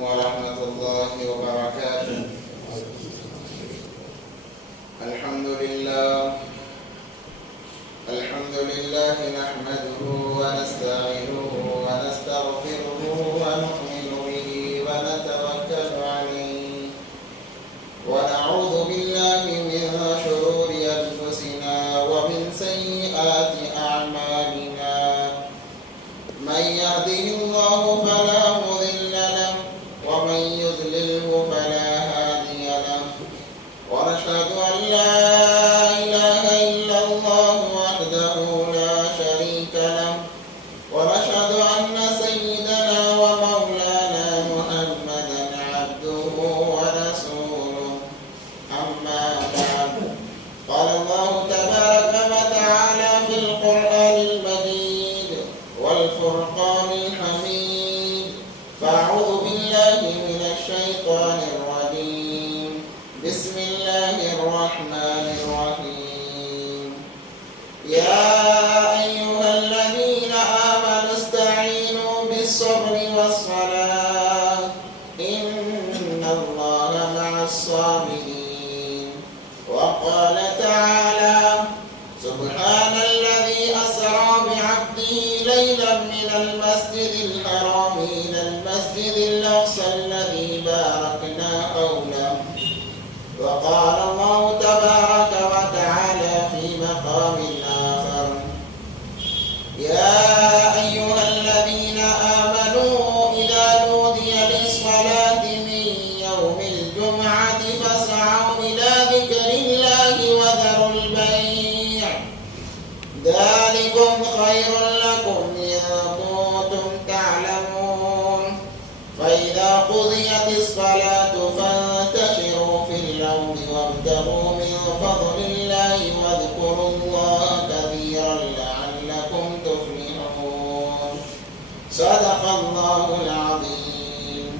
ورحمة الله وبركاته. الحمد لله نحمده ونستعينه ونستغفره ونؤمن به ونتوكل عليه ونعوذ بالله من شرور أنفسنا ومن سيئات أعمالنا. من يهده الله فلا مضل له ومن يضلله فلا هادي له ونشهد أن لا إله إلا الله وحده لا شريك له ونشهد أن سيدنا ومولانا محمدا عبده ورسوله. أما بعد، قال الله تبارك وتعالى في القرآن المجيد والفرقان الحميد: فأعوذ بالله من الشيطان الرجيم. بسم الله الرحمن الرحيم. يا أيها الذين آمنوا استعينوا بالصبر والصلاة إن الله مع الصابرين. وقال تعالى: سبحان الذي أسرى بعبده ليلا من المسجد الحرام إلى المسجد الأقصى الذي باركنا حوله. وقال الله تبارك وتعالى في مقام آخر: يا أيها الذين آمنوا إذا نودي للصلاة من يوم الجمعة فاسعوا إلى ذكر الله وذروا البيع ذلكم خير لكم إن كنتم تعلمون. فإذا قضيت الصلاة فانتشروا في الأرض وابتغوا من فضل الله واذكروا الله كثيرا لعلكم تفلحون. صدق الله العظيم.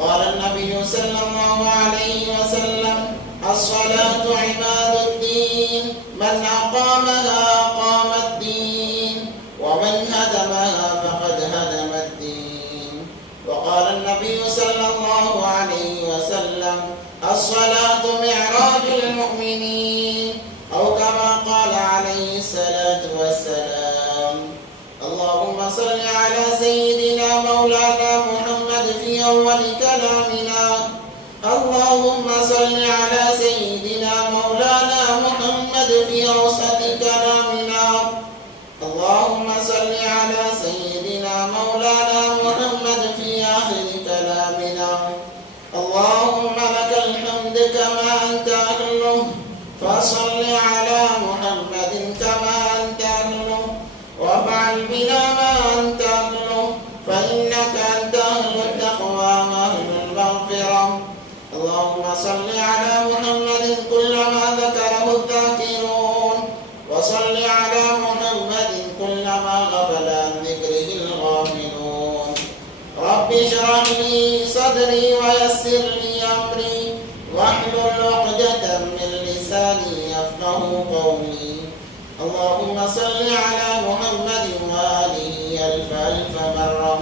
قال النبي صلى الله عليه وسلم: الصلاة عماد الدين، من أقامها أقام الدين ومن هدمها فقد هدم الدين. وقال النبي صلى الله عليه وسلم: الصلاة معراج المؤمنين، أو كما قال عليه الصلاة والسلام. اللهم صل على سيدنا مولانا محمد في أول كلامنا. اللهم صل على سيدنا مولانا محمد في أوسط كلامنا. اللهم صل على سيدنا مولانا محمد في آخر كلامنا. اللهم لك الحمد كما أنت أهله، فصل على محمد كما أنت أهله، وافعل بنا ما أنت أهله، فإنك أنت أهل التقوى وأهل المغفرة. اللهم صل على محمد كلما ذكره الذاكرون، وصل على محمد كلما غفل عن ذكره الغافلون. رب اشرح لي صدري ويسر لي أمري واحلل عقدة من لساني يفقه قولي. اللهم صل على محمد وآله ألف ألف مرة.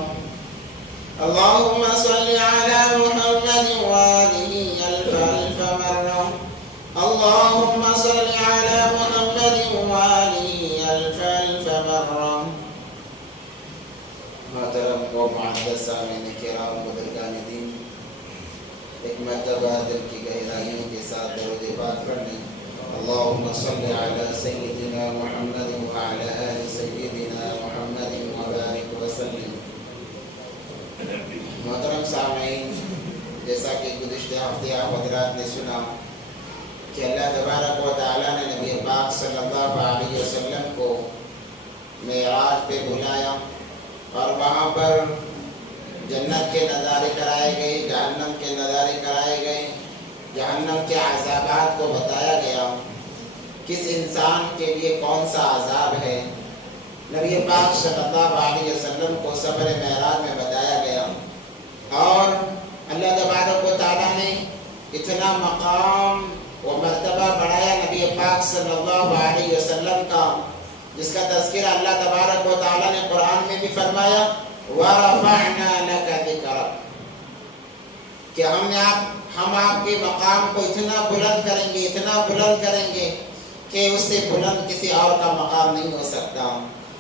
اللهم صل على محمد وآله ألف ألف مرة. اللهم صل على محمد وآله ألف ألف مرة. محترم و معزز سامعین کرام بزرگان دین، ایک مرتبہ دل کی گہرائیوں کے ساتھ درود پاک پڑھنے: اللهم صل على سيدنا محمد وعلى آل سيدنا محمد وبارك وسلم. محترم سامعین، جیسا کہ گزشتہ ہفتے آپ حضرات نے سنا کہ اللہ تبارک و تعالیٰ نے نبی پاک صلی اللہ علیہ وسلم کو معراج پہ بلایا اور وہاں پر جنت کے نظارے کرائے گئے، جہنم کے نظارے کرائے گئے، جہنم کے عذابات کو بتایا گیا، کس انسان کے لیے کون سا عذاب ہے۔ نبی پاک صلی اللہ علیہ وسلم کو سفر معراج میں بتایا گیا اور اللہ تبارک و تعالیٰ نے اتنا مقام و مرتبہ بڑھایا نبی پاک صلی اللہ علیہ وسلم کا، جس کا تذکرہ اللہ تبارک و تعالیٰ نے قرآن میں بھی فرمایا: وَرَفَعْنَا لَكَ ذِكْرَكَ۔ کہ ہم آپ کے مقام کو اتنا بلند کریں گے کہ اس سے بلند کسی اور کا مقام نہیں ہو سکتا.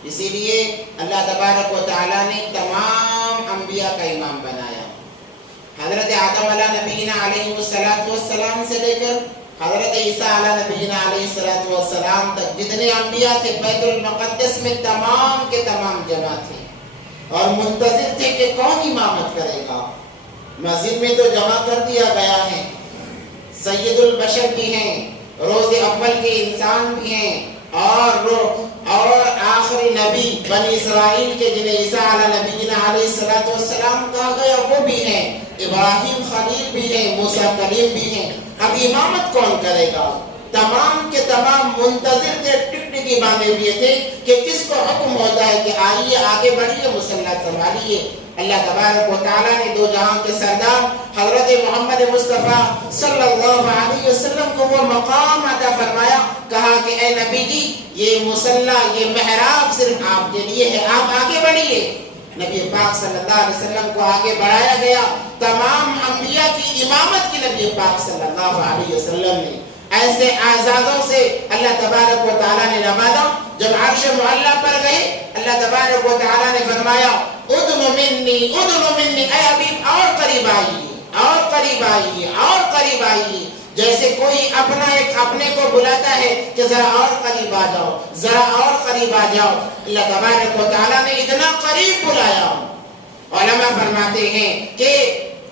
اسی لیے اللہ تبارک و تعالیٰ نے تمام انبیاء کا امام بنایا. حضرت آدم علیہ نبینا علیہ السلام سے لے کر حضرت عیسیٰ علیہ نبینا علیہ السلام تک جتنے انبیاء تھے بیت المقدس میں تمام کے تمام جمع تھے اور منتظر تھے کہ کون امامت کرے گا. مسجد میں تو جمع کر دیا گیا ہے. سید البشر بھی ہیں, روز اول کے انسان بھی ہیں, اور آخری نبی بنی اسرائیل کے جنہیں عیسیٰ علیہ نبینا علیہ السلام کہا گیا وہ بھی ہیں, ابراہیم خلیل بھی ہیں, موسیٰ کلیم بھی ہیں. اب امامت کون کرے گا؟ تمام کے تمام منتظر تھے, ٹکٹکی باندھے ہوئے تھے کہ کس کو حکم ہوتا ہے کہ آئیے آگے بڑھیے, مصلی سنبھالیے. اللہ تبارک و تعالیٰ نے دو جہاں کے سردار حضرت محمد مصطفیٰ صلی اللہ علیہ وسلم کو وہ مقام عطا فرمایا. کہا کہ اے نبی جی یہ مصلی, یہ محراب صرف آپ کے لیے ہے, آپ آگے بڑھیے. نبی پاک صلی اللہ علیہ وسلم کو آگے بڑھایا گیا. تمام انبیاء کی امامت کی نبی پاک صلی اللہ علیہ وسلم نے ایسے اعزازوں سے اللہ تبارک و تعالیٰ نے نوازا. جب عرش معلیٰ پر گئے اللہ تبارک و تعالیٰ نے فرمایا ادنو منی, اے حبیب اور قریب آئیے. جیسے کوئی اپنے کو بلاتا ہے کہ ذرا اور قریب آ جاؤ, اللہ تبارک و تعالیٰ نے اتنا قریب بلایا. علماء فرماتے ہیں کہ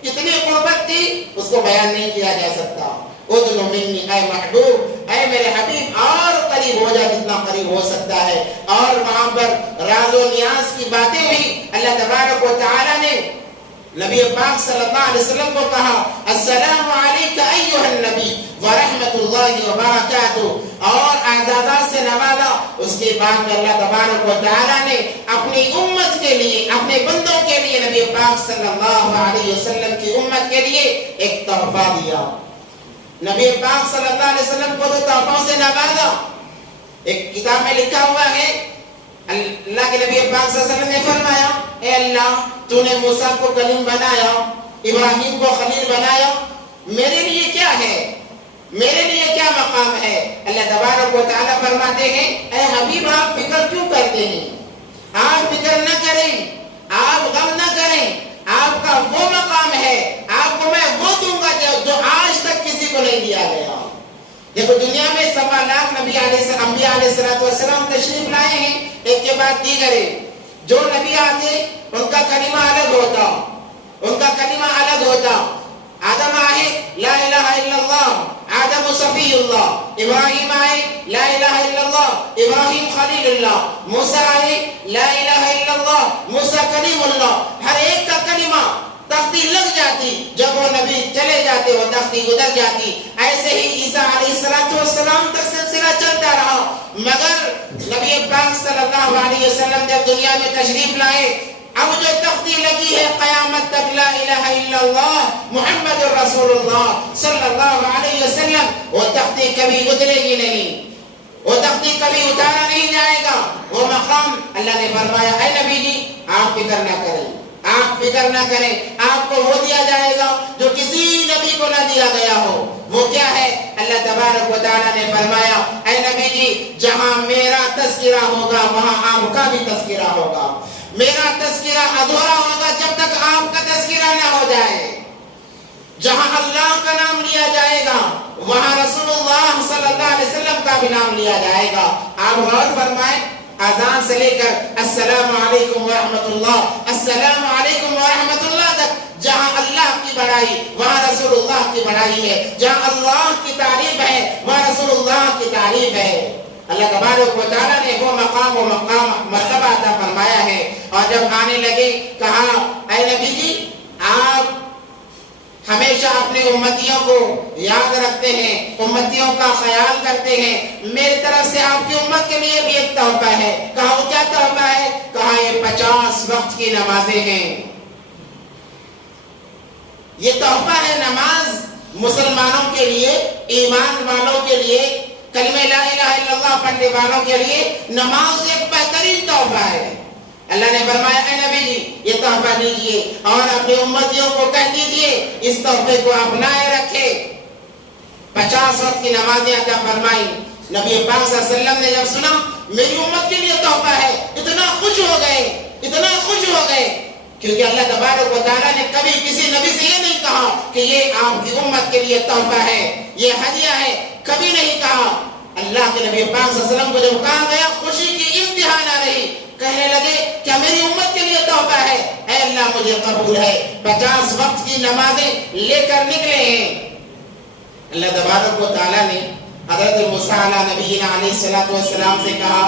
کتنی قربت تھی اس کو بیان نہیں کیا جا سکتا. ادنو منی, اے محبوب, اے میرے حبیب اور قریب ہو جا جتنا قریب ہو سکتا ہے. اور وہاں پر راز و نیاز کی باتیں ہوئی. اللہ تبارک و تعالیٰ نے نبی پاک صلی اللہ علیہ وسلم کو کہا السلام علیک ایھا النبی ورحمۃ اللہ وبرکاتہ, اور اعزازات سے نوازا. اس کے بعد میں اللہ تبارک و تعالیٰ نے اپنی امت کے لیے, اپنے بندوں کے لیے, نبی پاک صلی اللہ علیہ وسلم کی امت کے لیے ایک تحفہ دیا. نبی پاک صلی اللہ علیہ وسلم کو تو تحفوں سے نوازا. ایک کتاب میں لکھا ہوا ہے اللہ کے نبی پاک صلی اللہ علیہ وسلم نے فرمایا اے اللہ تو نے موسیٰ کو کلیم بنایا, ابراہیم کو خلیل بنایا, میرے لیے کیا ہے, میرے لیے کیا مقام ہے؟ اللہ تبارک و تعالیٰ فرماتے ہیں اے حبیب آپ فکر کیوں کرتے ہیں, آپ فکر نہ کریں, آپ غم نہ کریں, آپ کا وہ مقام ہے, آپ کو میں وہ دوں گا جو آج تک کسی کو نہیں دیا گیا. دیکھو دنیا میں 1.25 لاکھ انبیاء علیہ السلام تشریف لائے ہیں, ایک کے بعد دیگرے. جو نبی آتے ان کا کلمہ الگ ہوتا. آدم آئے لا الہ الا اللہ, آدم صفی اللہ. ابراہیم آئے لا الہ الا اللہ, ابراہیم خلیل اللہ. موسیٰ آئے لا الہ الا اللہ, موسیٰ کلیم اللہ. ہر ایک کا کلمہ تختی لگ جاتی, جب وہ نبی چلے جاتے وہ تختی گزر جاتی. ایسے ہی عیسیٰ علیہ السلام تک سلسلہ چلتا رہا. مگر نبی پاک صلی اللہ علیہ وسلم جب دنیا میں تشریف لائے, اب جو تختی لگی ہے قیامت تک لا الہ الا اللہ محمد رسول اللہ صلی اللہ علیہ وسلم, وہ تختی کبھی اترے گی نہیں, وہ تختی کبھی اتارا نہیں جائے گا. وہ مقام اللہ نے فرمایا اے نبی جی آپ فکر نہ کریں, آپ فکر نہ کریں, آپ کو وہ دیا جائے گا جو کسی نبی کو نہ دیا گیا ہو. وہ کیا ہے؟ اللہ تبارک و تعالیٰ نے فرمایا اے نبی جی جہاں میرا تذکرہ ہوگا وہاں آپ کا بھی تذکرہ ہوگا. میرا تذکرہ ادھورا ہوگا جب تک آپ کا تذکرہ نہ ہو جائے. جہاں اللہ کا نام لیا جائے گا وہاں رسول اللہ صلی اللہ علیہ وسلم کا بھی نام لیا جائے گا. آپ غور فرمائیں, اذان سے لے کر السلام علیکم ورحمۃ اللہ, السلام علیکم ورحمۃ اللہ تک جہاں اللہ کی بڑائی وہاں رسول اللہ کی بڑائی ہے, جہاں اللہ کی تعریف ہے وہاں رسول اللہ کی تعریف ہے. اللہ تبارک و تعالیٰ نے وہ مقام مرتبہ عطا فرمایا ہے. اور جب آنے لگے کہا اے نبی جی آپ ہمیشہ اپنے امتیوں کو یاد رکھتے ہیں, امتیوں کا خیال کرتے ہیں, میری طرف سے آپ کی امت کے لیے بھی ایک تحفہ ہے. کہا وہ کیا تحفہ ہے؟ کہا یہ 50 وقت کی نمازیں ہیں. یہ تحفہ ہے نماز مسلمانوں کے لیے, ایمان والوں کے لیے, کلمہ لا الہ الا اللہ پڑھنے والوں کے لیے نماز ایک بہترین تحفہ ہے. اللہ نے فرمایا اے نبی جی یہ تحفہ دیجئے اور اپنی امتیوں کو کہہ دیجئے اس تحفے کو اپنائے رکھے۔ 50 وقت کی نمازیں عطا فرمائی۔ نبی پاک صلی اللہ علیہ وسلم نے جب سنا میری امت کے لیے تحفہ ہے، اتنا خوش ہو گئے کیونکہ اللہ تبارک و تعالیٰ نے کبھی کسی نبی سے یہ نہیں کہا کہ یہ آپ کی امت کے لیے تحفہ ہے، یہ ہدیہ ہے، کبھی نہیں کہا۔ اللہ کے نبی پاک صلی اللہ علیہ وسلم کو جب کہا گیا خوشی کی انتہا نہ رہی، کہنے لگے کیا میری امت کے لیے تحفہ ہے؟ اے اللہ مجھے قبول ہے۔ 50 وقت کی نمازیں لے کر نکلے ہیں۔ اللہ تبارک و تعالیٰ نے حضرت موسیٰ علیہ نبینا علیہ السلام سے کہا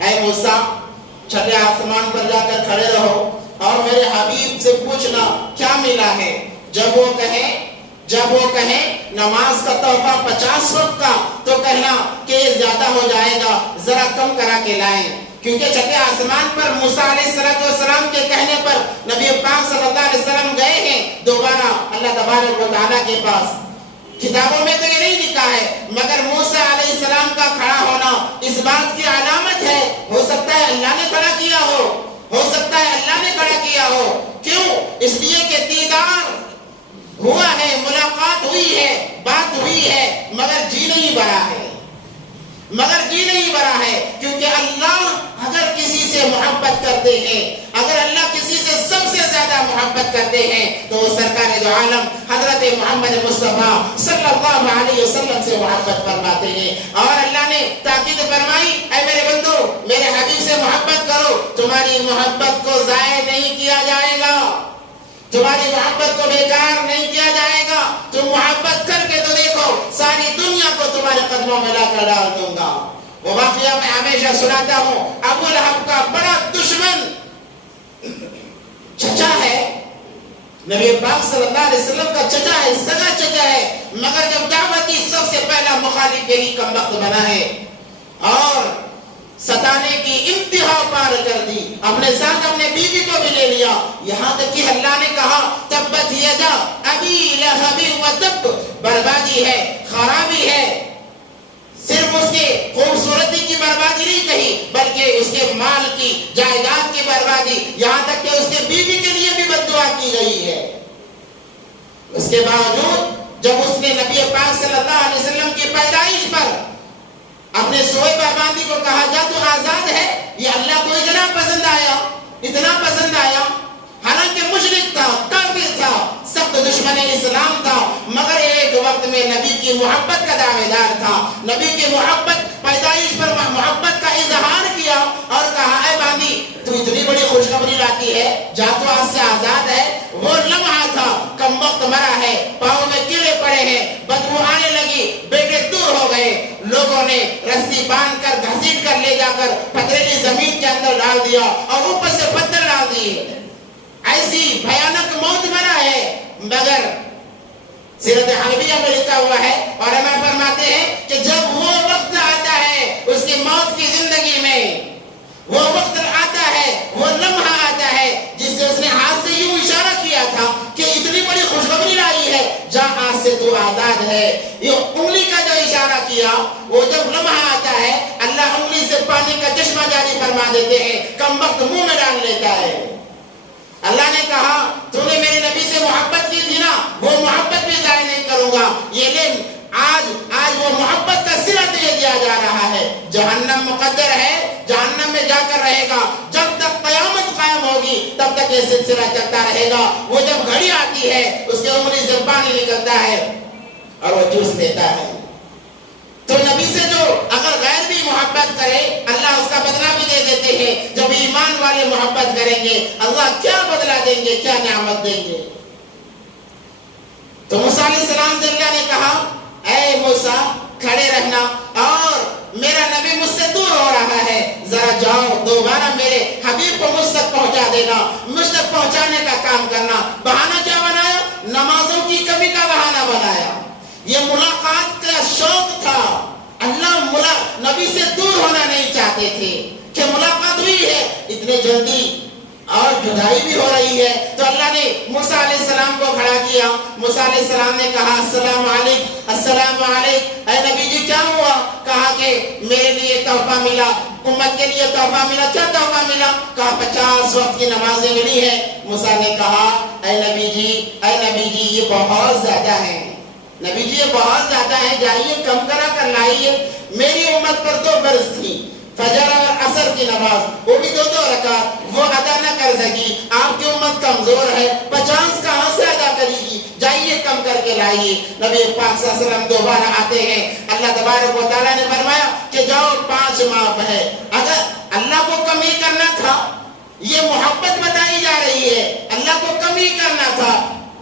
اے موسیٰ چھٹے آسمان پر جا کر کھڑے رہو اور میرے حبیب سے پوچھنا کیا ملا ہے۔ جب وہ کہیں نماز کا تحفہ 50 وقت کا تو کہنا کہ یہ زیادہ ہو جائے گا، ذرا کم کرا کے لائیں، کیونکہ چھٹے آسمان پر موسیٰ علیہ السلام کے کہنے پر نبی پاک صلی اللہ علیہ وسلم گئے ہیں دوبارہ اللہ تبارک و تعالیٰ کے پاس۔ کتابوں میں تو یہ نہیں لکھا ہے مگر موسیٰ علیہ السلام کا کھڑا ہونا اس بات کی علامت ہے، ہو سکتا ہے اللہ نے کھڑا کیا ہو، کیوں؟ اس لیے کہ دیدار ہوا ہے، ملاقات ہوئی ہے، بات ہوئی ہے، مگر جی نہیں بھرا ہے، کیونکہ اللہ اگر کسی سے محبت کرتے ہیں، اگر اللہ کسی سے سب سے زیادہ محبت کرتے ہیں تو وہ سرکار دو عالم حضرت محمد مصطفیٰ صلی اللہ علیہ وسلم سے محبت فرماتے ہیں۔ اور اللہ نے تاکید فرمائی اے میرے بندو میرے حبیب سے محبت کرو، تمہاری محبت کو ضائع نہیں کیا جائے گا، تمہاری محبت کو بیکار نہیں کیا جائے گا، تم محبت کر کے تو دیکھو ساری دنیا کو تمہارے قدموں میں لا کر ڈال دوں گا۔ وہ واقعہ میں ہمیشہ سناتا ہوں، ابو لہب کا بڑا دشمن چچا ہے، نبی پاک صلی اللہ علیہ وسلم کا چچا ہے، سگا چچا ہے، مگر جب دعوت دی سب سے پہلا مخالف یہی کم وقت بنا ہے اور ستانے کی انتہا پار کر دی، اپنے ساتھ اپنے بیوی کو بھی لے لیا، یہاں تک کہ اللہ نے کہا تبت یدا ابی لہب وتب، بربادی ہے، خرابی ہے۔ صرف اس کے خوبصورتی کی بربادی نہیں کہی بلکہ اس کے مال کی جائیداد کی بربادی، یہاں تک کہ اس کے بیوی کے لیے بھی بد دعا کی گئی ہے۔ اس کے باوجود جب اس نے نبی پاک صلی اللہ علیہ وسلم کی پیدائش پر اپنے سوئے پابندی کو کہا جا تو آزاد ہے، یہ اللہ کو اتنا پسند آیا، حالانکہ مشرک تھا، کافر تھا، سخت دشمن اسلام تھا، مگر ایک وقت میں نبی کی محبت کا دعوے دار تھا، نبی کی محبت پیدائش پر محبت کا اظہار کیا اور کہا اے باندی تو اتنی بڑی خوشخبری لاتی ہے، جا تو آج سے آزاد ہے۔ وہ لمحہ تھا، کم وقت مرا ہے، پاؤں میں کیڑے پڑے ہیں، بدبو آنے لگی، بیٹے دور ہو گئے، لوگوں نے رسی باندھ کر گھسیٹ کر لے جا کر پتھریلی زمین کے اندر ڈال دیا اور اوپر سے پتھر ڈال دیے، ایسی بھیانک موت مرا ہے۔ مگر سیرت حلبیہ میں لکھا ہوا ہے اور ہمیں فرماتے ہیں کہ جب وہ وقت آتا ہے اس کی موت کی زندگی میں، وہ وقت آتا ہے، وہ لمحہ آتا ہے جس سے اس نے ہاتھ سے یوں اشارہ کیا تھا کہ اتنی بڑی خوشخبری لائی ہے، جا آج سے تو آزاد ہے، یہ انگلی کا جو اشارہ کیا وہ جب لمحہ آتا ہے اللہ انگلی سے پانی کا چشمہ جاری فرما دیتے ہیں، کم وقت منہ میں ڈال لیتا ہے۔ اللہ نے کہا تو نے میرے نبی سے محبت کی تھی نا، وہ محبت بھی ضائع نہیں کروں گا، یہ لے آج وہ محبت کا صلہ تجھے دیا جا رہا ہے۔ جہنم مقدر ہے، جہنم میں جا کر رہے گا، جب تک قیامت قائم ہوگی تب تک یہ سلسلہ چلتا رہے گا۔ وہ جب گھڑی آتی ہے اس کے انگلی سے پانی نکلتا ہے اور وہ چوس دیتا ہے۔ تو نبی سے جو اگر غیر بھی محبت کرے اللہ اس کا بدلہ بھی دے دیتے ہیں، جب ایمان والے محبت کریں گے اللہ کیا بدلہ دیں گے، کیا نعمت دیں گے۔ تو موسیٰ علیہ السلام سے اللہ نے کہا اے موسیٰ کھڑے رہنا اور میرا نبی مجھ سے دور ہو رہا ہے، ذرا جاؤ دوبارہ میرے حبیب کو مجھ تک پہنچا دینا، مجھ تک پہنچانے کا کام کرنا۔ بہانہ کیا بنایا؟ نمازوں کی کمی کا بہانہ بنایا۔ یہ ملاقات کا شوق تھا، اللہ نبی سے دور ہونا نہیں چاہتے تھے کہ ملاقات ہوئی ہے اتنے جلدی اور جدائی بھی ہو رہی ہے، تو اللہ نے موسیٰ علیہ السلام کو کھڑا کیا۔ کیا. موسیٰ علیہ السلام نے کہا السلام علیکم السلام علیکم. اے نبی جی کیا ہوا؟ کہا کہ میرے لیے تحفہ ملا, امت کے لیے تحفہ ملا. کیا تحفہ ملا؟ کہا 50 وقت کی نمازیں ملی ہیں. موسیٰ نے کہا اے نبی جی یہ بہت زیادہ ہے, نبی جی یہ بہت زیادہ ہے, جائیے کم کرا کر لائیے. میری امت پر 2 فرض تھی, فجر اور عصر کی نماز, وہ بھی 2 رکعت, وہ ادا نہ کر سکی. آپ کی امت کمزور ہے, 50 کہاں سے ادا کرے گی؟ جائیے کم کر کے لائیے. نبی پاک صلی اللہ علیہ وسلم دوبارہ آتے ہیں. اللہ تبارک و تعالیٰ نے فرمایا کہ جاؤ 5 معاف ہے. اگر اللہ کو کم ہی کرنا تھا, یہ محبت بتائی جا رہی ہے, اللہ کو کم ہی کرنا تھا.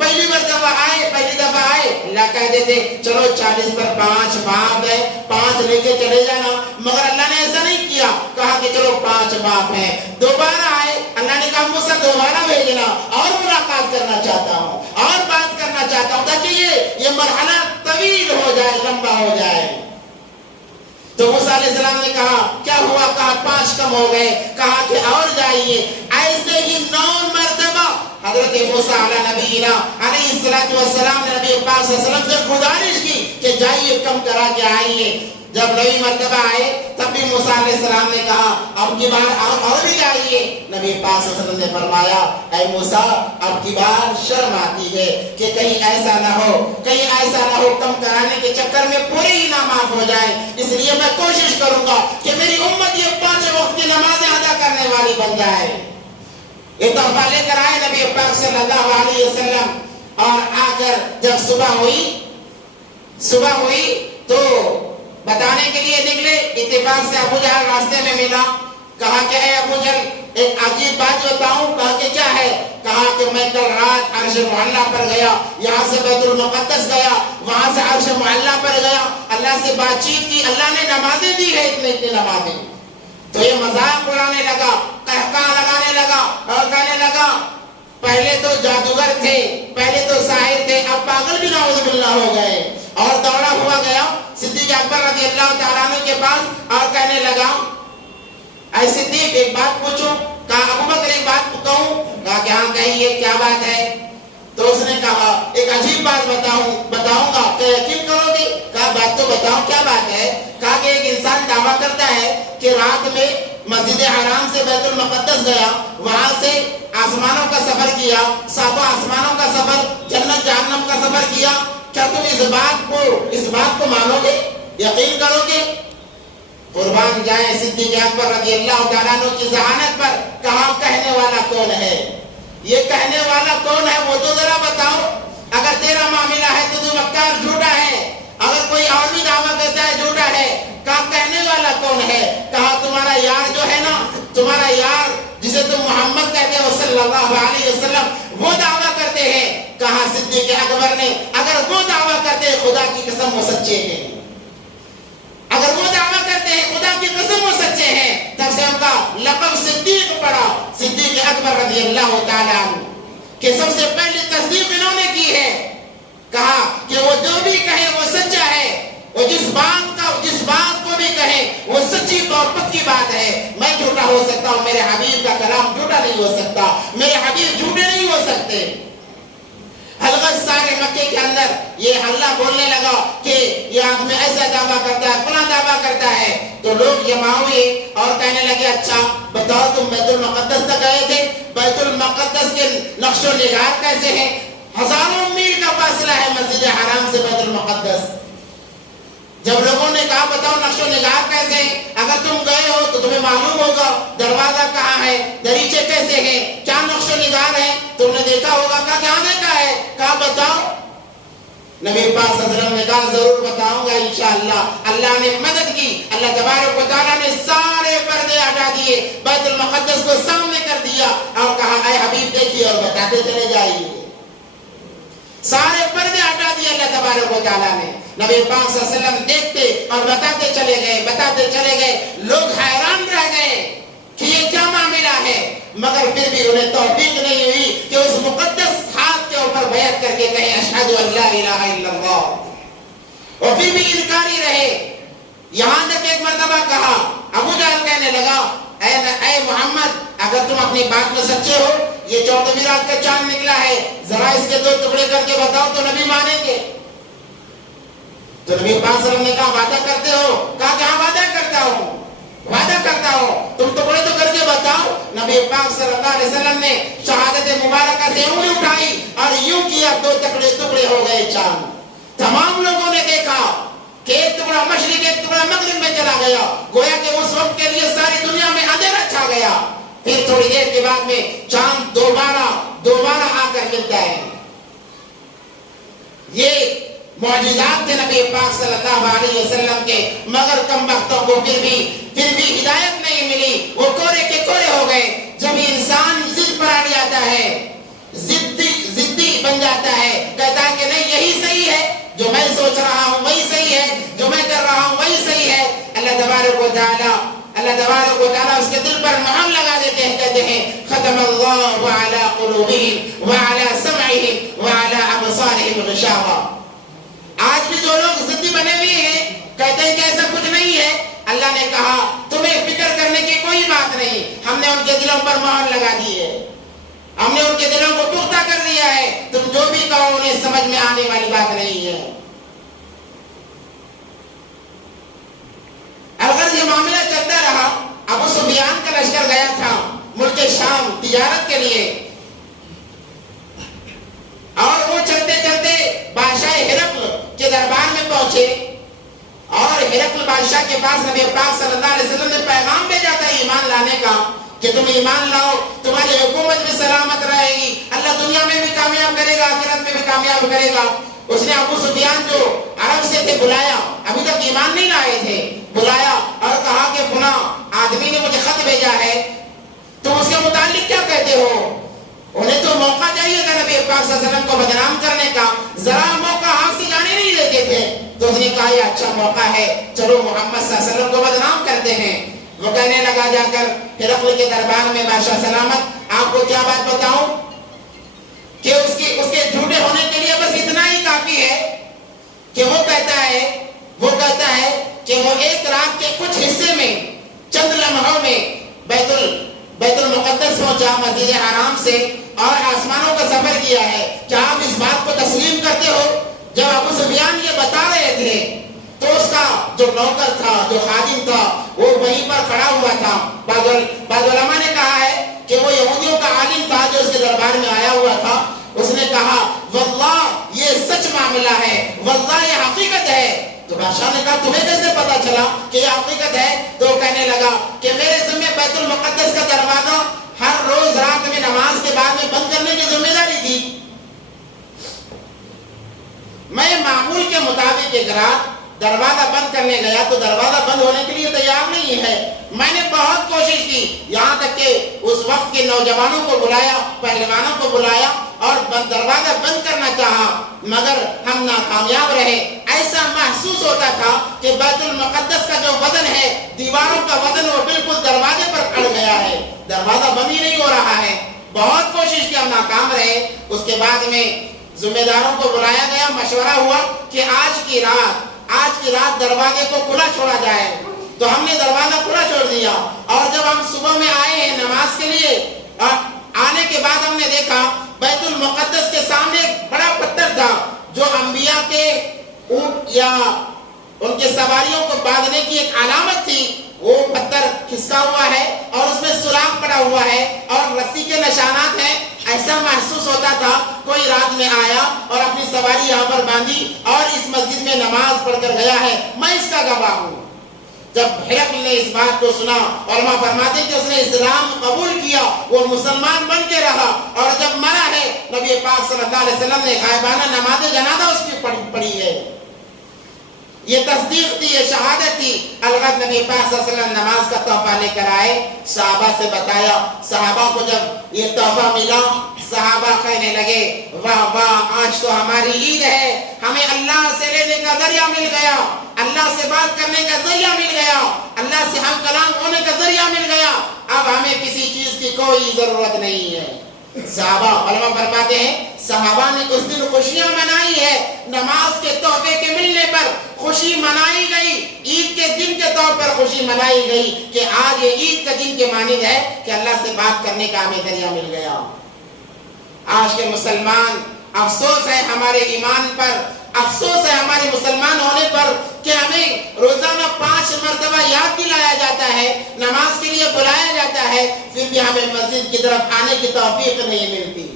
پہلی دفعہ آئے اللہ کہہ دیتے چلو 40 پر 5 معاف ہے, 5 لے کے چلے جانا. مگر اللہ نے ایسا نہیں کیا, کہا کہ چلو 5 معاف ہیں. دوبارہ آئے, اللہ نے کہا موسیٰ دوبارہ بھیجنا, اور ملاقات کرنا چاہتا ہوں, اور بات کرنا چاہتا ہوں, تاکہ یہ مرحلہ طویل ہو جائے, لمبا ہو جائے. تو موسیٰ علیہ السلام نے کہا کیا ہوا؟ کہا 5 کم ہو گئے. کہا کہ اور جائیے. ایسے ہی 9 مرتبہ حضرت موسیٰ علیہ نبینا علیہ السلام نے نبی پاک صلی اللہ علیہ وسلم سے گزارش کی کہ جائیے کم کرا کے آئیے. جب 9 مرتبہ آئے تب بھی موسیٰ علیہ السلام نے کہا اب کی بار اور بھی جائیے. نبی پاک صلی اللہ علیہ وسلم نے فرمایا اے موسیٰ اب کی بار شرم آتی ہے کہ کہیں ایسا نہ ہو کم کرانے کے چکر میں پوری ہی نہ معاف ہو جائے. اس لیے میں کوشش کروں گا کہ میری امت یہ 5 وقت کی نمازیں ادا کرنے والی بن جائے. یہ تحفہ لے کر آئے نبی پاک صلی اللہ علیہ وسلم, اور آ کر جب صبح ہوئی تو بتانے کے لیے نکلے. اتفاق سے ابو جہل راستے میں ملا. کہا کہ اے ابو جہل ایک عجیب بات بتاؤں. کہا کہ کیا ہے؟ کہا کہ میں کل رات عرش معلیٰ پر گیا, یہاں سے بیت المقدس گیا, وہاں سے عرش معلیٰ پر گیا, اللہ سے بات چیت کی, اللہ نے نمازیں دی ہے اتنی نمازیں. تو یہ مذاق اڑانے لگا, قہقہہ لگانے لگا اور کہنے لگا پہلے تو جادوگر تھے, پہلے تو ساحر تھے, اب پاگل بھی نعوذ باللہ ہو گئے. اور دوڑا ہوا گیا صدیق اکبر رضی اللہ تعالیٰ عنہ کے پاس اور کہنے لگا اے صدیق ایک بات پوچھوں. کہا ابو بکر ایک بات کہوں؟ کہا کہ ہاں کہیے کیا بات ہے؟ تو اس نے کہا ایک عجیب بات بتاؤں گا, کہ یقین کرو گے؟ کہا بات تو بتاؤ کیا بات ہے؟ کہا کہ ایک انسان دعویٰ کرتا ہے کہ رات میں مسجد حرام سے بیت المقدس گیا, وہاں سے آسمانوں کا سفر کیا, 7 آسمانوں کا سفر, جنت جہنم کا سفر کیا. کیا تم اس بات کو مانو گے, یقین کرو گے؟ قربان جائیں صدیق اکبر رضی اللہ تعالیٰ عنہ کی ذہانت پر. کہا کہنے والا کون ہے؟ یہ کہنے والا کون ہے وہ تو ذرا بتاؤ. اگر تیرا معاملہ ہے تو مکار جھوٹا ہے, اگر کوئی اور بھی دعویٰ کرتا ہے جھوٹا ہے. کہا کہنے والا کون ہے؟ کہا تمہارا یار جو ہے نا, تمہارا یار جسے تم محمد کہتے ہو صلی اللہ علیہ وسلم, وہ دعویٰ کرتے ہیں. کہا صدیق اکبر نے اگر وہ دعویٰ کرتے ہیں خدا کی قسم وہ سچے ہیں, اگر وہ دعویٰ کرتے ہیں خدا کی قسم وہ سچے ہیں. تب سے ان کا لقب صدیق پڑا, صدیق اکبر رضی اللہ تعالیٰ عنہ, کہ سب سے پہلی تصدیق انہوں نے کی ہے. کہا کہ وہ جو بھی کہے وہ سچا ہے, وہ جس بات کو بھی کہے وہ سچی طور پکی بات ہے. میں جھوٹا ہو سکتا ہوں, میرے حبیب کا کلام جھوٹا نہیں ہو سکتا, میرے حبیب جھوٹے نہیں ہو سکتے. حلقہ سارے مکے کے اندر یہ حلہ بولنے لگا کہ یہ آدمی ایسا دعویٰ کرتا ہے, فلاں دعویٰ کرتا ہے. تو لوگ جمع ہوئے اور کہنے لگے اچھا بتاؤ تم بیت المقدس تک گئے تھے, بیت المقدس کے نقش و نگار کیسے ہیں؟ 1000 میل کا فاصلہ ہے مسجد حرام سے بیت المقدس. جب لوگوں نے کہا بتاؤ نقش و نگار کیسے ہیں, اگر تم گئے ہو تو تمہیں معلوم ہوگا دروازہ کہاں ہے, دریچے کیسے ہیں, کیا نقش و نگار ہے, تم نے دیکھا ہوگا. کہا کہاں دیکھا ہے؟ کہا بتاؤ. نبی پاک صلی اللہ علیہ وسلم نے کہا ضرور بتاؤں گا انشاءاللہ. اللہ نے مدد کی, اللہ تبارک و تعالیٰ نے سارے پردے ہٹا دیے, بیت المقدس کو سامنے کر دیا اور کہا اے حبیب دیکھیے اور بتاتے چلے جائیے. سارے پردے ہٹا دیے اللہ تبارک و تعالیٰ نے. نبی پاک صلی اللہ علیہ وسلم دیکھتے اور بتاتے چلے گئے. لوگ حیران رہ گئے کہ یہ کیا معاملہ ہے, مگر پھر بھی انہیں توفیق نہیں ہوئی کہ اس مقدس ہاتھ کے اوپر بیعت کر کے کہیں اشہد ان لا الہ الا اللہ, اور پھر بھی انکاری رہے. یہاں تک ایک مرتبہ کہا, ابو جہل کہنے لگا اے محمد اگر تم اپنی بات میں سچے ہو یہ 14ویں رات کا چاند نکلا ہے، ذرا اس کے 2 ٹکڑے کر کے بتاؤ تو نبی مانیں گے؟ تو نبی پاک صلی اللہ علیہ وسلم نے کہا وعدہ کرتے ہو؟ کہا کہ ہاں وعدہ کرتا ہوں، وعدہ کرتا ہوں، تم ٹکڑے تو کر کے بتاؤ۔ نبی پاک صلی اللہ علیہ وسلم نے شہادت مبارکہ سے انگلی اٹھائی اور یوں کیا، 2 ٹکڑے ہو گئے چاند۔ تمام لوگوں نے دیکھا کہ ایک ٹکڑا مشرق ایک ٹکڑا مغرب میں چلا گیا، گویا کہ اس وقت کے لیے ساری دنیا میں اندھیرا چھا گیا۔ پھر تھوڑی دیر کے بعد میں چاند دوبارہ آ کر ملتا ہے۔ یہ معجزات تھے نبی پاک صلی اللہ علیہ وسلم کے، مگر کم بختوں کو پھر بھی ہدایت نہیں ملی، وہ کورے کے کورے ہو گئے۔ جب انسان ضد پر اڑ جاتا ہے، ضدی بن جاتا ہے، کہتا ہے کہ نہیں یہی صحیح ہے، جو میں سوچ رہا ہوں وہی صحیح ہے، جو میں کر رہا ہوں وہی صحیح ہے، اللہ تبارک و تعالیٰ اس کے دل پر مہر لگا دیتے ہیں، کہتے ہیں ختم اللہ علی قلوبہم وعلی سمعہم وعلی ابصارہم غشاوہ۔ آج بھی جو لوگ ضدی بنے ہوئے ہیں، کہتے ہیں کہ ایسا کچھ نہیں ہے، اللہ نے کہا تمہیں فکر کرنے کی کوئی بات نہیں، ہم نے ان کے دلوں پر مہر لگا دی ہے، ہم نے ان کے دلوں کو پختہ کر دیا ہے، تم جو بھی کہو انہیں سمجھ میں آنے والی بات نہیں ہے۔ اگر یہ معاملہ چلتا رہا، ابو سفیان کا لشکر گیا تھا ملک شام تجارت کے لیے، اور وہ چلتے چلتے بادشاہ ہرقل کے دربار میں پہنچے، اور ہرقل بادشاہ کے پاس نبی پاک صلی اللہ علیہ وسلم نے پیغام بھیجا تھا ایمان لانے کا، کہ تم ایمان لاؤ، تمہاری حکومت بھی سلامت رہے گی، اللہ دنیا میں بھی کامیاب کرے گا، آخرت میں بھی کامیاب کرے گا۔ اس نے ابو سفیان جو عرب سے تھے بلایا، ابھی تک ایمان نہیں لائے تھے، بلایا اور کہا کہ فلاں آدمی نے مجھے خط بھیجا ہے، تم اس کے متعلق کیا کہتے ہو؟ انہیں تو موقع چاہیے تھا نبی پاک صلی اللہ علیہ وسلم کو بدنام کرنے کا، ذرا موقع ہاتھ سے جانے نہیں دیتے تھے، تو اس نے کہا یہ اچھا موقع ہے، چلو محمد صلی اللہ علیہ وسلم کو بدنام کرتے ہیں۔ وہ کہنے لگا جا کر ہرقل کے دربار میں، بادشاہ سلامت آپ کو کیا بات بتاؤں کہ اس کے جھوٹے ہونے کے لیے بس اتنا ہی کافی ہے کہ وہ کہتا ہے کہ وہ ایک رات کے کچھ حصے میں چند لمحوں میں بیت المقدس پہنچا، مسجد حرام سے، اور آسمانوں کا سفر کیا ہے۔ کیا آپ اس بات کو تسلیم کرتے ہو؟ جب ابو سفیان یہ بتا رہے تھے تو اس کا جو نوکر تھا، جو خادم تھا، وہ وہیں پر کھڑا ہوا تھا۔ بعض علماء نے کہا ہے کہ وہ یہودیوں کا عالم تھا جو اس کے دربار میں آیا ہوا تھا، اس نے کہا واللہ یہ سچ معاملہ ہے، واللہ یہ حقیقت ہے۔ تو بادشاہ نے کہا تمہیں کیسے پتا چلا کہ یہ حقیقت ہے؟ تو وہ کہنے لگا کہ میرے ذمہ بیت المقدس کا دروازہ ہر روز رات میں نماز کے بعد میں بند کرنے کی ذمہ داری تھی۔ میں معمول کے مطابق ایک رات دروازہ بند کرنے گیا تو دروازہ بند ہونے کے لیے تیار نہیں ہے، میں نے بہت کوشش کی، یہاں تک کہ اس وقت کے نوجوانوں کو بلایا، پہلوانوں کو بلایا اور دروازہ بند کرنا چاہا، مگر ہم ناکامیاب رہے۔ ایسا محسوس ہوتا تھا کہ بیت المقدس کا جو وزن ہے، دیواروں کا وزن، وہ بالکل دروازے پر اڑ گیا ہے، دروازہ بند ہی نہیں ہو رہا ہے۔ بہت کوشش کی، ہم ناکام رہے۔ اس کے بعد میں ذمہ داروں کو بلایا گیا، مشورہ ہوا کہ آج کی رات دروازے کو کھلا چھوڑا جائے، تو ہم نے دروازہ کھلا چھوڑ دیا۔ اور جب ہم صبح میں آئے ہیں نماز کے لیے، آنے کے بعد ہم نے دیکھا بیت المقدس کے سامنے ایک بڑا پتھر تھا جو انبیاء کے اونٹ یا ان کے سواریوں کو باندھنے کی ایک علامت تھی، وہ پتھر کھسکا ہوا ہے اور اس میں سوراخ پڑا ہوا ہے اور رسی کے نشانات ہیں۔ ایسا محسوس ہوتا تھا کوئی رات میں آیا اور اپنی سواری یہاں پر باندھی اور اس مسجد میں نماز پڑھ کر گیا ہے، میں اس کا گواہ ہوں۔ جب ہرقل نے اس بات کو سنا، علماء فرماتے ہیں کہ اس نے اسلام قبول کیا، وہ مسلمان بن کے رہا، اور جب مرا ہے نبی پاک صلی اللہ علیہ وسلم نے غائبانہ نماز جنازہ اس کی پڑھی ہے۔ یہ تصدیق تھی، یہ شہادت تھی۔ الغد نبی پاک صلی اللہ علیہ وسلم نماز کا تحفہ لے کر آئے، صحابہ سے بتایا، صحابہ کو جب یہ تحفہ ملا، صحابہ کہنے لگے واہ واہ، آج تو ہماری عید ہے، ہمیں اللہ سے لینے کا ذریعہ مل گیا، اللہ سے بات کرنے کا ذریعہ مل گیا، اللہ سے ہم کلام ہونے کا ذریعہ مل گیا، اب ہمیں کسی چیز کی کوئی ضرورت نہیں ہے۔ صحابہ، علماء فرماتے ہیں صحابہ نے اس دن خوشیاں منائی ہے، نماز کے تحفے کے ملنے پر خوشی منائی گئی، عید کے دن کے طور پر خوشی منائی گئی کہ آج یہ عید کا دن کے مانند ہے کہ اللہ سے بات کرنے کا ہمیں ذریعہ مل گیا۔ آج کے مسلمان، افسوس ہے ہمارے ایمان پر، افسوس ہے ہمارے مسلمان ہونے پر کہ ہمیں روزانہ 5 مرتبہ یاد دلایا جاتا ہے، نماز کے لیے بلایا جاتا ہے، پھر بھی ہمیں مسجد کی طرف آنے کی توفیق نہیں ملتی۔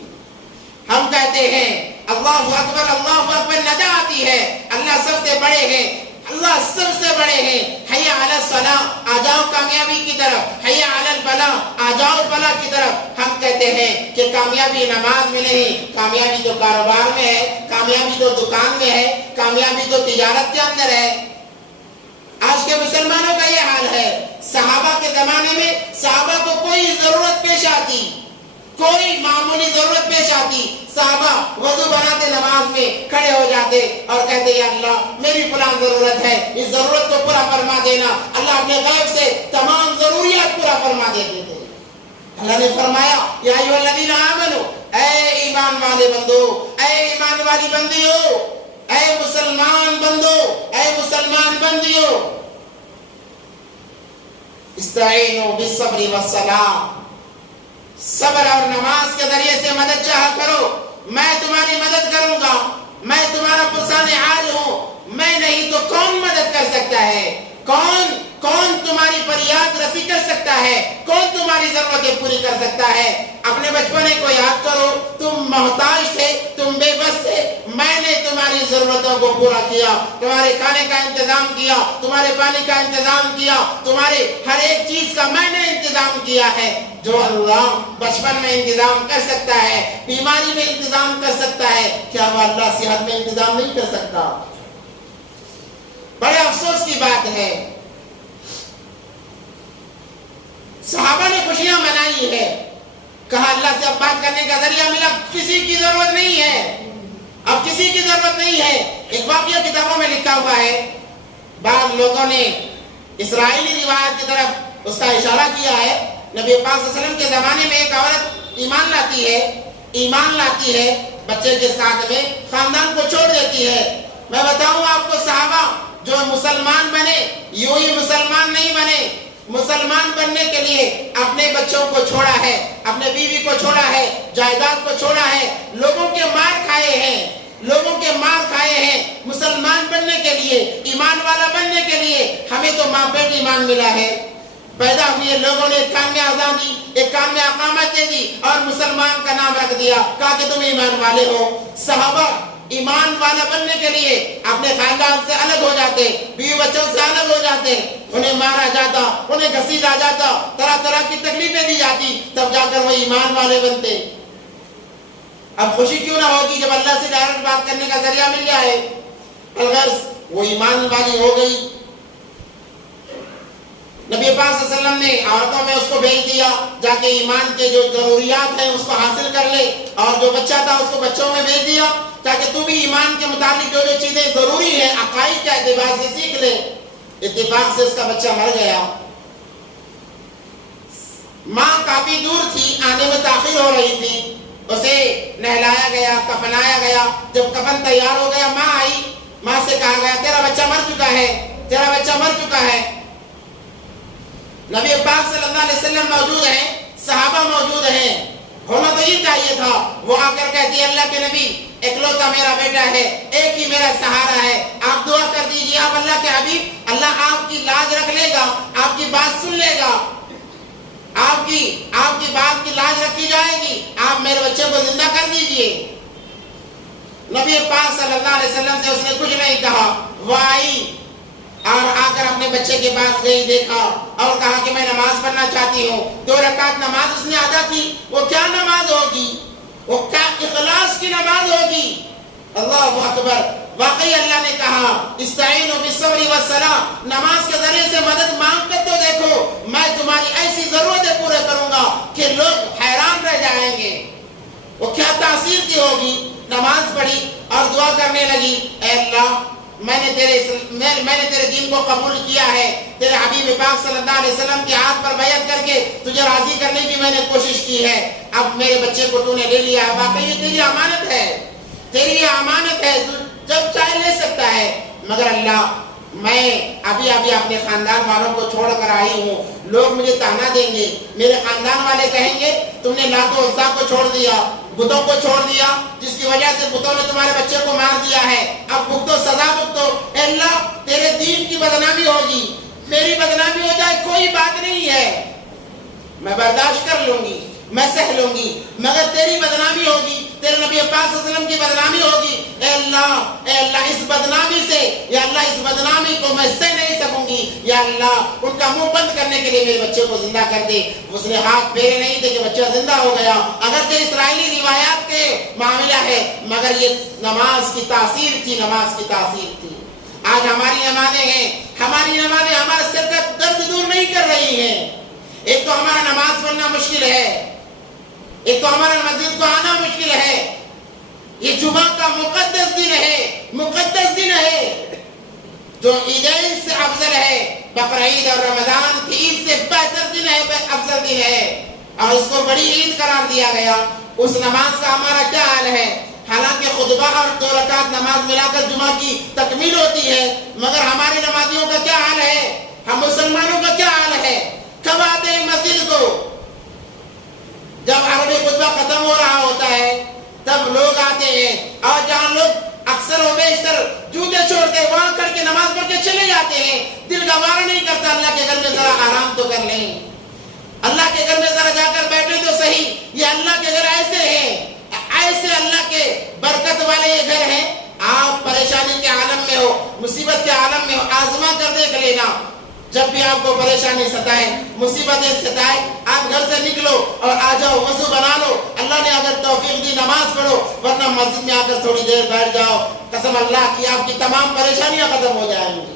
ہم کہتے ہیں اللہ اکبر ندا آتی ہے، اللہ سب سے بڑے ہیں، اللہ سب سے بڑے ہیں، حی علی الصلاۃ، آ جاؤ کامیابی کی طرف، حی علی الفلاح، آ جاؤ فلاح کی طرف۔ ہم کہتے ہیں کہ کامیابی نماز میں نہیں، کامیابی تو کاروبار میں ہے، کامیابی تو دکان میں ہے، کامیابی تو تجارت کے اندر ہے۔ آج کے مسلمانوں کا یہ حال ہے۔ صحابہ کے زمانے میں صحابہ کو کوئی ضرورت پیش آتی، کوئی معمولی ضرورت پیش آتی، صحابہ وضو بناتے، نماز میں کھڑے ہو جاتے اور کہتے یا اللہ میری فلان ضرورت ہے، اس ضرورت کو پورا فرما دینا۔ اللہ اپنے غیب سے تمام ضروریات پورا فرما دیتے تھے۔ اللہ نے فرمایا یا ایھا الذین آمنو، اے ایمان والے بندو، اے ایمان والی بندیو، اے مسلمان بندو، اے مسلمان بندیو، استعینوا بالصبر والصلاۃ، صبر اور نماز کے ذریعے سے مدد چاہا کرو، میں تمہاری مدد کروں گا، میں تمہارا پرسان حال ہوں، میں نہیں تو کون مدد کر سکتا ہے؟ کون تمہاری فریاد رسی کر سکتا ہے؟ کون تمہاری ضرورتیں پوری کر سکتا ہے؟ اپنے بچپنے کو یاد کرو، تم محتاج تھے، تم بے بس تھے، میں نے تمہاری ضرورتوں کو پورا کیا، تمہارے کھانے کا انتظام کیا، تمہارے پانی کا انتظام کیا، تمہارے ہر ایک چیز کا میں نے انتظام کیا ہے۔ جو اللہ بچپن میں انتظام کر سکتا ہے، بیماری میں انتظام کر سکتا ہے، کیا وہ اللہ صحت میں انتظام نہیں کر سکتا؟ بڑے افسوس کی بات ہے، صحابہ نے خوشیاں منائی ہے، کہا اللہ سے اب بات کرنے کا ذریعہ ملا، کسی کی ضرورت نہیں ہے، اب کسی کی ضرورت نہیں ہے۔ ایک واقعہ کتابوں میں لکھا ہوا ہے، بعض لوگوں نے اسرائیلی روایت کی طرف اس کا اشارہ کیا ہے۔ نبی پاک صلی اللہ علیہ وسلم کے زمانے میں ایک عورت ایمان لاتی ہے، بچے کے ساتھ میں خاندان کو چھوڑ دیتی ہے۔ میں بتاؤں آپ کو، صحابہ جو مسلمان بنے یوں ہی مسلمان نہیں بنے، مسلمان بننے کے لیے اپنے بچوں کو چھوڑا ہے، اپنے بیوی کو چھوڑا ہے، جائیداد کو چھوڑا ہے، لوگوں کے مار کھائے ہیں، مسلمان بننے کے لیے، ایمان والا بننے کے لیے ہمیں تو ماں پیٹ ایمان ملا ہے۔ پیدا ہوئے لوگوں نے ایک کان میں اذان دی، ایک کان میں اقامت دے دی اور مسلمان کا نام رکھ دیا، کہا کہ تم ایمان والے ہو۔ صحابہ ایمان والا بننے کے لیے اپنے خاندان سے الگ ہو جاتے، بیوی بچوں سے الگ ہو جاتے، انہیں مارا جاتا، انہیں گھسیٹا جاتا، طرح طرح کی تکلیفیں دی جاتی، تب جا کر وہ ایمان والے بنتے۔ اب خوشی کیوں نہ ہوگی جب اللہ سے ڈائریکٹ بات کرنے کا ذریعہ مل جائے؟ الغرض وہ ایمان والی ہو گئی۔ نبی پاک صلی اللہ علیہ وسلم نے عورتوں میں اس کو بھیج دیا، جا کے ایمان کے جو ضروریات ہیں اس کو حاصل کر لے، اور جو بچہ تھا اس کو بچوں میں بھیج دیا تاکہ تو بھی ایمان کے مطابق جو جو چیزیں ضروری ہیں عقائد کے اعتبار سے سیکھ لے۔ اتفاق سے اس کا بچہ مر گیا، ماں کافی دور تھی، آنے میں تاخیر ہو رہی تھی، اسے نہلایا گیا، کفنایا گیا۔ جب کفن تیار ہو گیا، ماں آئی، ماں سے کہا گیا تیرا بچہ مر چکا ہے، تیرا بچہ مر چکا ہے۔ نبی پاک صلی اللہ علیہ وسلم موجود ہیں، صحابہ موجود ہیں، ہونا تو یہ چاہیے تھا۔ وہ آ کر کہتی ہے اللہ کے نبی اکلوتا میرا بیٹا ہے، ایک ہی میرا سہارا ہے، آپ دعا کر دیجئے، آپ اللہ کے حبیب، اللہ آپ کی لاج رکھ لے گا، آپ کی بات سن لے گا، آپ کی بات کی لاج رکھی جائے گی، آپ میرے بچے کو زندہ کر دیجئے۔ نبی پاک صلی اللہ علیہ وسلم سے اس نے کچھ نہیں کہا، وہ آئی اور آ کر اپنے بچے کے پاس گئی، دیکھا اور کہا کہ میں نماز پڑھنا چاہتی ہوں۔ 2 رکعت نماز اس نے ادا کی۔ وہ کیا نماز ہوگی؟ وہ کیا اخلاص کی نماز ہوگی؟ اللہ اکبر! واقعی اللہ نے کہا استعینوا بالصبر والصلاۃ، نماز کے ذریعے سے مدد مانگ کر تو دیکھو، میں تمہاری ایسی ضرورتیں پورے کروں گا کہ لوگ حیران رہ جائیں گے۔ وہ کیا تاثیر کی ہوگی؟ نماز پڑھی اور دعا کرنے لگی، اے اللہ میں نے تیرے دین کو قبول کیا ہے، تیرے حبیب پاک صلی اللہ علیہ وسلم کے ہاتھ پر بیعت کر کے تجھے راضی کرنے کی میں نے کوشش کی ہے، اب میرے بچے کو تو نے لے لیا ہے، واقعی یہ تیری امانت ہے، تیری یہ امانت ہے، جب چاہے لے سکتا ہے، مگر اللہ میں ابھی اپنے خاندان والوں کو چھوڑ کر آئی ہوں، لوگ مجھے تانا دیں گے، میرے خاندان والے کہیں گے تم نے لات و عزا کو چھوڑ دیا، بتوں کو چھوڑ دیا جس کی وجہ سے بتوں نے تمہارے بچے کو مار دیا ہے، اب بھگتو، سزا بھگتو۔ اے اللہ تیرے دین کی بدنامی ہوگی، میری بدنامی ہو جائے کوئی بات نہیں ہے، میں برداشت کر لوں گی، میں سہ لوں گی، مگر تیری بدنامی ہوگی، تیرے نبی پاک صلی اللہ علیہ وسلم کی بدنامی ہوگی۔ اے اللہ اس بدنامی سے، یا اللہ اس بدنامی کو میں سہ نہیں سکوں گی، یا اللہ ان کا منہ بند کرنے کے لیے میرے بچے کو زندہ کر دے۔ اس نے ہاتھ پھیرے نہیں تھے کہ بچہ زندہ ہو گیا، اگرچہ اسرائیلی روایات کے معاملہ ہے، مگر یہ نماز کی تاثیر تھی، نماز کی تاثیر تھی۔ آج ہماری نمازیں ہیں، ہماری نمازیں ہمارے سر کا درد دور نہیں کر رہی ہیں۔ ایک تو ہمارا نماز پڑھنا مشکل ہے، ایک تو ہمارا مسجد کو آنا مشکل ہے۔ یہ جمعہ کا مقدس دن ہے، مقدس دن ہے جو عیدین سے افضل ہے، بقرعید اور رمضان کی عید سے بہتر دن ہے، افضل دن ہے، اور اس کو بڑی عید قرار دیا گیا۔ اس نماز کا ہمارا کیا حال ہے؟ حالانکہ خطبہ اور 2 رکعت نماز ملا کر جمعہ کی تکمیل ہوتی ہے، مگر ہمارے نمازیوں کا کیا حال ہے؟ ہم مسلمانوں کا کیا حال ہے؟ کب آتے ہیں مسجد کو؟ جب عربی خطبہ ختم ہو رہا ہوتا ہے تب لوگ آتے ہیں، اور جہاں لوگ اکثر و بیشتر جوتے چھوڑتے ہیں وہاں کھڑ کے نماز پڑھ کے چلے جاتے ہیں، دل گوارا نہیں کرتا اللہ کے گھر میں ذرا آرام تو کر لیں، اللہ کے گھر میں ذرا جا کر بیٹھے تو صحیح۔ یہ اللہ کے گھر ایسے ہیں، ایسے اللہ کے برکت والے یہ گھر ہیں۔ آپ پریشانی کے عالم میں ہو، مصیبت کے عالم میں ہو، آزما کر دیکھ لینا، جب بھی آپ کو پریشانی ستائے، مصیبتیں ستائے، آپ گھر سے نکلو اور آ جاؤ، وضو بنا لو، اللہ نے اگر توفیق دی نماز پڑھو، ورنہ مسجد میں آ کر تھوڑی دیر بیٹھ جاؤ، قسم اللہ کی آپ کی تمام پریشانیاں ختم ہو جائیں گی۔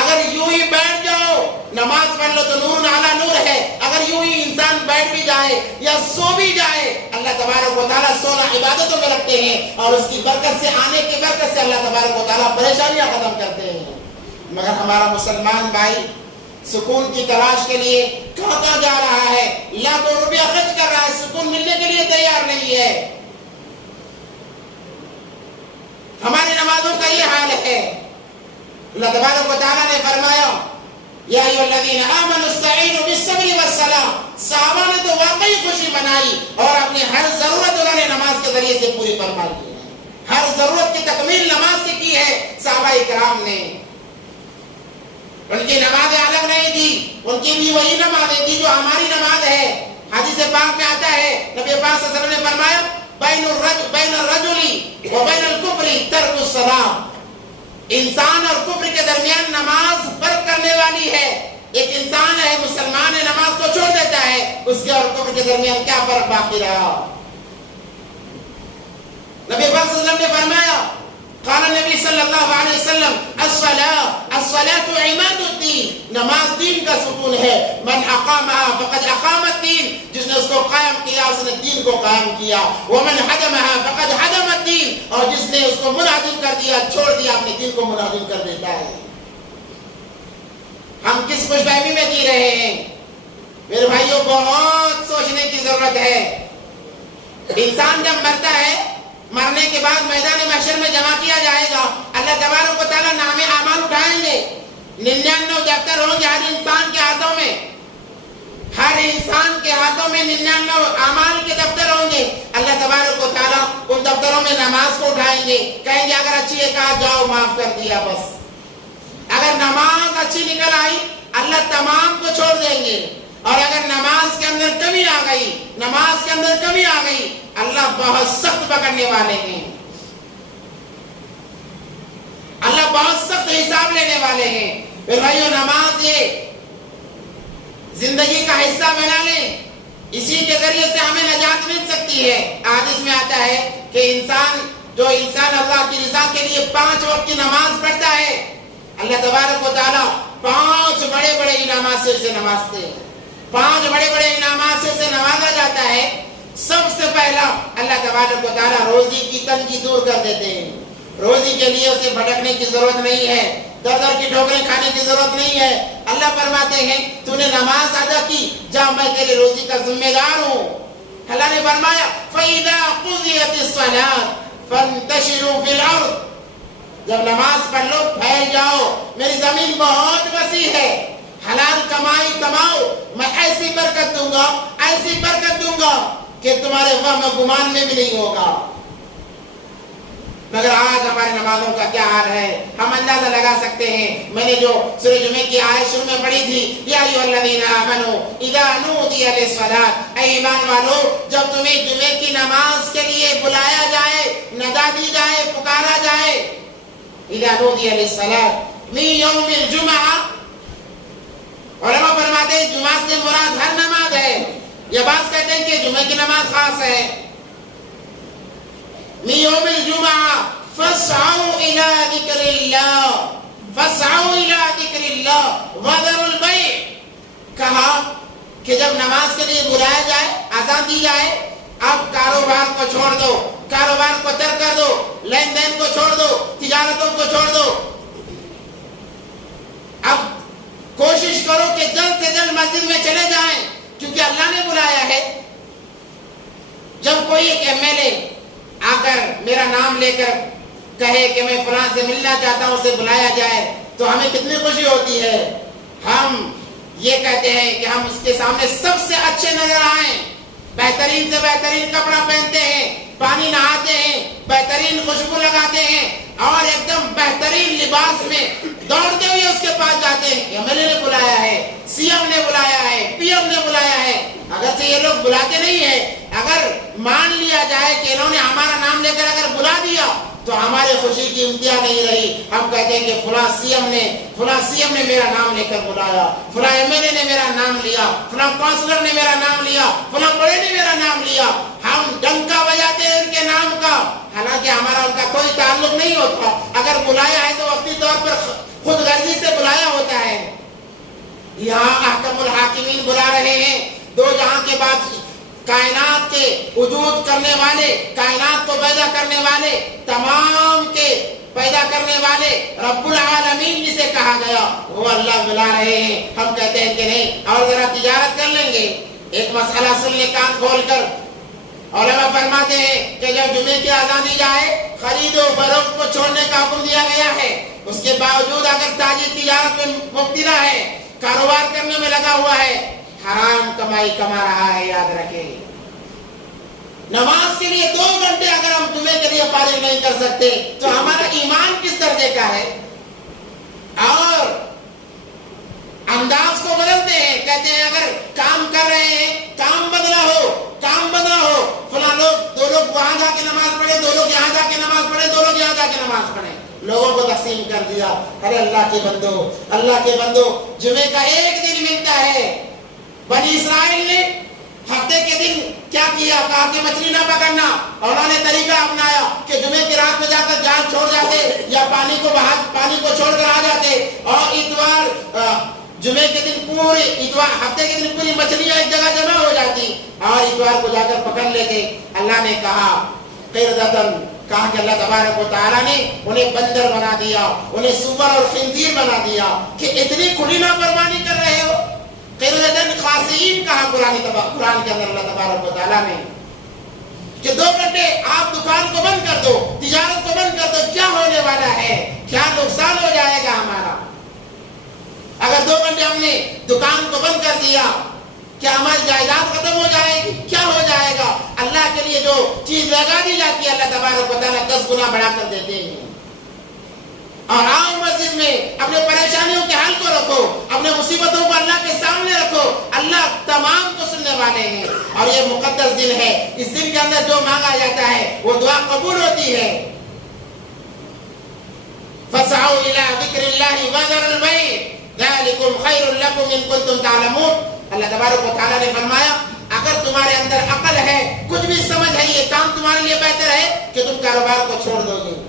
اگر یوں ہی بیٹھ جاؤ نماز پڑھ لو تو نور علی نور ہے، اگر یوں ہی انسان بیٹھ بھی جائے یا سو بھی جائے، اللہ تبارک و تعالیٰ سونا عبادتوں میں رکھتے ہیں، اور اس کی برکت سے، آنے کی برکت سے اللہ تبارک و تعالیٰ پریشانیاں ختم کرتے ہیں۔ مگر ہمارا مسلمان بھائی سکون کی تلاش کے لیے کہاں جا رہا ہے، لاکھوں روپیہ خرچ کر رہا ہے، سکون ملنے کے لیے تیار نہیں ہے۔ ہماری نمازوں کا یہ حال ہے۔ اللہ تبارک و تعالیٰ نے فرمایا یا ایھا الذین آمنوا استعینوا بالصبر والصلاۃ، صحابہ نے تو واقعی خوشی منائی اور اپنی ہر ضرورت انہوں نے نماز کے ذریعے سے پوری فرما لی ہے، ہر ضرورت کی تکمیل نماز سے کی ہے صحابہ کرام نے۔ ان کی نمازیں الگ نہیں تھی، ان کی بھی وہی نمازیں تھی جو ہماری نماز ہے۔ حدیث پاک میں آتا ہے، نبی پاک صلی اللہ علیہ وسلم نے فرمایا بین الرجل و بین الکفر ترک الصلاۃ، انسان اور کفر کے درمیان نماز فرق کرنے والی ہے۔ ایک انسان ہے، مسلمان ہے، نماز کو چھوڑ دیتا ہے، اس کے اور کفر کے درمیان کیا فرق باقی رہا؟ نبی پاک صلی اللہ علیہ وسلم نے فرمایا، قال نبی صلی اللہ علیہ وسلم الصلاۃ عماد الدین، نماز دین کا ستون ہے، من اقامها فقد اقام الدین، جس نے اس کو قائم کیا اس نے دین کو قائم کیا، ومن هدمها فقد هدم الدین، اور جس نے اس کو منہدم کر دیا، چھوڑ دیا، اپنے دین کو منہدم کر دیتا ہے۔ ہم کس خوش فہمی میں جی رہے ہیں؟ میرے بھائیوں بہت سوچنے کی ضرورت ہے۔ انسان جب مرتا ہے، مرنے کے بعد میدان محشر میں جمع کیا جائے گا، اللہ تبارک و تعالیٰ نام اعمال اٹھائیں گے، 99 دفتر ہوں گے ہر انسان کے ہاتھوں میں، ہر انسان کے ہاتھوں میں 99 اعمال کے دفتر ہوں گے۔ اللہ تبارک و تعالیٰ ان دفتروں میں نماز کو اٹھائیں گے، کہیں گے اگر اچھی ہے کہا جاؤ معاف کر دیا بس۔ اگر نماز اچھی نکل آئی اللہ تمام کو چھوڑ دیں گے، اور اگر نماز کے اندر کمی آ گئی، نماز کے اندر کمی آ گئی، اللہ بہت سخت پکڑنے والے ہیں، اللہ بہت سخت حساب لینے والے ہیں۔ پھر بھائیو نماز یہ زندگی کا حصہ بنا لیں، اسی کے ذریعے سے ہمیں نجات مل سکتی ہے۔ حدیث میں آتا ہے کہ جو انسان اللہ کی رضا کے لیے 5 وقت کی نماز پڑھتا ہے، اللہ تبارک و تعالیٰ 5 بڑے بڑے انعامات سے اسے نوازتے ہیں، 5 بڑے بڑے انعامات سے اسے نوازا جاتا ہے۔ سب سے پہلا اللہ تبارک و تعالیٰ روزی کی تنگی دور کر دیتے ہیں، روزی کے لیے اسے بھٹکنے کی ضرورت نہیں ہے، در در کی ٹھوکریں کھانے کی ضرورت نہیں ہے۔ اللہ فرماتے ہیں تو نے نماز ادا کی، جا میں تیرے روزی کا ذمہ دار ہوں۔ اللہ نے فرمایا فَإِذَا قُضِيَتِ الصَّلَاةُ فَانتَشِرُوا فِي الْأَرْضِ، جب نماز پڑھ لو پھیل جاؤ، میری زمین بہت وسیع ہے، حلال کمائی کماؤ، میں ایسی برکت دوں گا، ایسی برکت دوں گا۔ کہ تمہارے وہم و گمان میں بھی نہیں ہوگا۔ مگر آج ہماری نمازوں کا کیا حال ہے؟ ہم اندازہ لگا سکتے ہیں۔ میں نے جو سورہ جمعہ کی آیت شروع میں پڑھی تھی، یا ایھا الذین آمنوا اذا نودی للصلاۃ، اے ایمان والو جب تمہیں جمعے کی نماز کے لیے بلایا جائے، ندا دی جائے، پکارا جائے، اذا نودی للصلاۃ من یوم الجمعہ، علماء فرماتے ہیں جمعہ سے مراد ہر نماز ہے، یہ بات کہتے ہیں کہ جمعہ کی نماز خاص ہے۔ من یوم الجمعہ فاسعوا الی ذکر اللہ، فاسعوا الی ذکر اللہ وذروا البیع، کہا کہ جب نماز کے لیے بلایا جائے، اذان دی جائے، اب کاروبار کو چھوڑ دو، کاروبار کو ترک کر دو، لین دین کو چھوڑ دو، تجارتوں کو چھوڑ دو، اب کوشش کرو کہ جلد سے جلد مسجد میں چلے جائیں، کیونکہ اللہ نے بلایا ہے۔ جب کوئی ایک ایم ایل اے آ کر میرا نام لے کر کہے کہ میں فلاں سے ملنا چاہتا ہوں، اسے بلایا جائے، تو ہمیں کتنی خوشی ہوتی ہے۔ ہم یہ کہتے ہیں کہ ہم اس کے سامنے سب سے اچھے نظر آئیں، بہترین سے بہترین کپڑا پہنتے ہیں، پانی نہاتے ہیں، بہترین خوشبو لگاتے ہیں، اور ایک دم بہترین لباس میں دوڑتے ہوئے اس کے پاس جاتے ہیں۔ ایم ایل اے نے بلایا ہے، سی ایم نے بلایا ہے، پی ایم نے بلایا ہے۔ اگرچہ یہ لوگ بلاتے نہیں ہیں، اگر مان لیا جائے کہ انہوں نے ہمارا نام لے کر اگر بلا دیا تو ہماری خوشی کی انتہا نہیں رہی۔ ہم کہتے ہیں کہ فلاں سی ایم نے میرا نام لے کر بلایا، فلاں ایم ایل اے نے میرا نام لیا، فلاں کونسلر نے میرا نام لیا، فلاں بڑے نے میرا نام لیا۔ ہم ڈنکا بجاتے ہیں ان کے نام کا، حالانکہ ہمارا ان کا کوئی تعلق نہیں ہوتا۔ اگر بلایا ہے تو وقتی طور پر خود غرضی سے بلایا ہوتا ہے۔ یہاں احکم الحاکمین بلا رہے ہیں، دو جہاں کے بعد کائنات کے وجود کرنے والے، کائنات کو پیدا کرنے والے، تمام کے پیدا کرنے والے رب العالمین جسے کہا گیا وہ اللہ بلا رہے ہیں۔ ہم کہتے ہیں کہ نہیں، اور ذرا تجارت کر لیں گے۔ ایک مسئلہ سن لے کان کھول کر، علماء فرماتے ہیں کہ جب جمعے کی اذان دی جائے، خرید و فروخت کو چھوڑنے کا حکم دیا گیا ہے۔ اس کے باوجود اگر تاجر تجارت میں مبتلا ہے، کاروبار کرنے میں لگا ہوا ہے، حرام کمائی کما رہا ہے، یاد رکھے۔ نماز کے لیے 2 گھنٹے اگر ہم جمعے کے لیے فارغ نہیں کر سکتے تو ہمارا ایمان کس درجے کا ہے؟ اور انداز کو بدلتے ہیں، کہتے ہیں اگر کام کر رہے ہیں، کام بدلا ہو، فلاں لوگ 2 لوگ وہاں جا کے نماز پڑھے، 2 لوگ یہاں جا کے نماز پڑھے، 2 لوگ یہاں جا کے نماز پڑھے، لوگوں کو تقسیم کر دیا۔ ارے اللہ کے بندو، جمعے کا ایک دن ملتا ہے۔ بنی اسرائیل نے ہفتے کے دن کیا کیا؟ کہا کہ مچھلی نہ پکڑنا، اور انہوں نے طریقہ اپنایا کہ جمعے کی رات میں جا کر جال چھوڑ جاتے یا پانی کو چھوڑ کر آ جاتے، اور اتوار جمعے کے دن پورے ہفتے کے دن پوری مچھلیاں ایک جگہ جمع ہو جاتی، اور اتوار کو جا کر پکڑ لیتے۔ اللہ نے کہا کہا کہ اللہ تبارک و تعالیٰ نے انہیں بندر بنا دیا، انہیں سور اور خنزیر بنا دیا کہ اتنی کھلی نافرمانی کر رہے ہو۔ قردن خاسئین کہا قرآن کے اندر اللہ تبارک و تعالیٰ نے کہ 2 گھنٹے آپ دکان کو بند کر دو، تجارت کو بند کر دو، کیا ہونے والا ہے؟ کیا نقصان ہو جائے گا ہمارا؟ اگر 2 گھنٹے ہم نے دکان کو بند کر دیا، کیا ہماری جائیداد ختم ہو جائے گی؟ کیا ہو جائے گا؟ اللہ کے لیے جو چیز لگا دی جاتی ہے اللہ تبارک و تعالیٰ 10 گنا بڑھا کر دیتے ہیں۔ اور آؤ مسجد میں اپنے پریشانیوں کے حل کو رکھو، اپنے مصیبتوں کو اللہ کے سامنے رکھو، اللہ تمام کو سننے والے ہیں۔ اور یہ مقدس دن ہے، اس دن کے اندر جو مانگا جاتا ہے وہ دعا قبول ہوتی ہے۔ فَاسْعَوْا إِلَىٰ ذِكْرِ اللَّهِ وَذَرُوا الْبَيْعَ ذَٰلِكُمْ خَيْرٌ لَكُمْ إِن كُنتُمْ تَعْلَمُونَ۔ اللہ تبارک و تعالیٰ نے فرمایا اگر تمہارے اندر عقل ہے، کچھ بھی سمجھ ہے، یہ کام تمہارے لیے بہتر ہے کہ تم کاروبار کو چھوڑ دو گے۔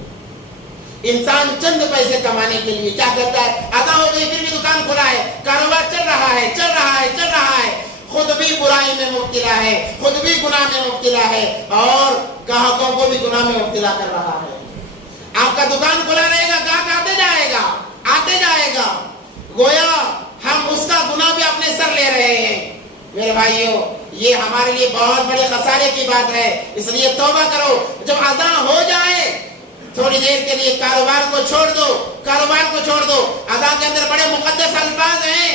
انسان چند پیسے کمانے کے لیے کیا کرتا ہے؟ آتا ہو گئی پھر بھی دکان کھلا ہے، کاروبار چل رہا ہے، خود بھی برائی میں مبتلا ہے، خود بھی گناہ میں مبتلا ہے، اور گاہکوں کو بھی گناہ میں مبتلا کر رہا ہے۔ آپ کا دکان کھلا رہے گا، گاہک آتے جائے گا، گویا ہم اس کا گناہ بھی اپنے سر لے رہے ہیں۔ میرے بھائیوں، یہ ہمارے لیے بہت بڑے خسارے کی بات ہے، اس لیے توبہ کرو۔ جب اذان ہو جائے تھوڑی دیر کے لیے کاروبار کو چھوڑ دو۔ اذان کے اندر بڑے مقدس الفاظ ہیں،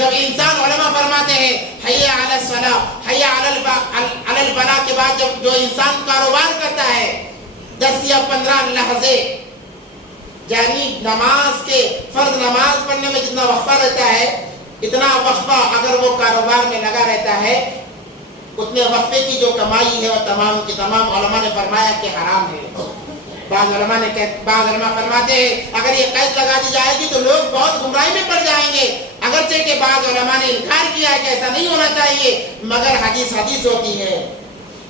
جب انسان علماء فرماتے ہیں حیا علی الصلاۃ حیا علی الفلاح کے بعد جب جو انسان کاروبار کرتا ہے 10 یا 15 لحظے یعنی نماز کے فرض نماز پڑھنے میں جتنا وقفہ رہتا ہے اتنا وقفہ اگر وہ کاروبار میں لگا رہتا ہے اتنے وقفے کی جو کمائی ہے وہ تمام کی تمام علماء نے فرمایا کہ حرام ہے۔ بعض علماء فرماتے ہیں اگر یہ قید لگا دی جائے گی تو لوگ بہت گمراہی میں پڑ جائیں گے، اگرچہ کہ بعض علماء نے انکار کیا ہے کہ ایسا نہیں ہونا چاہیے، مگر حدیث ہوتی ہے،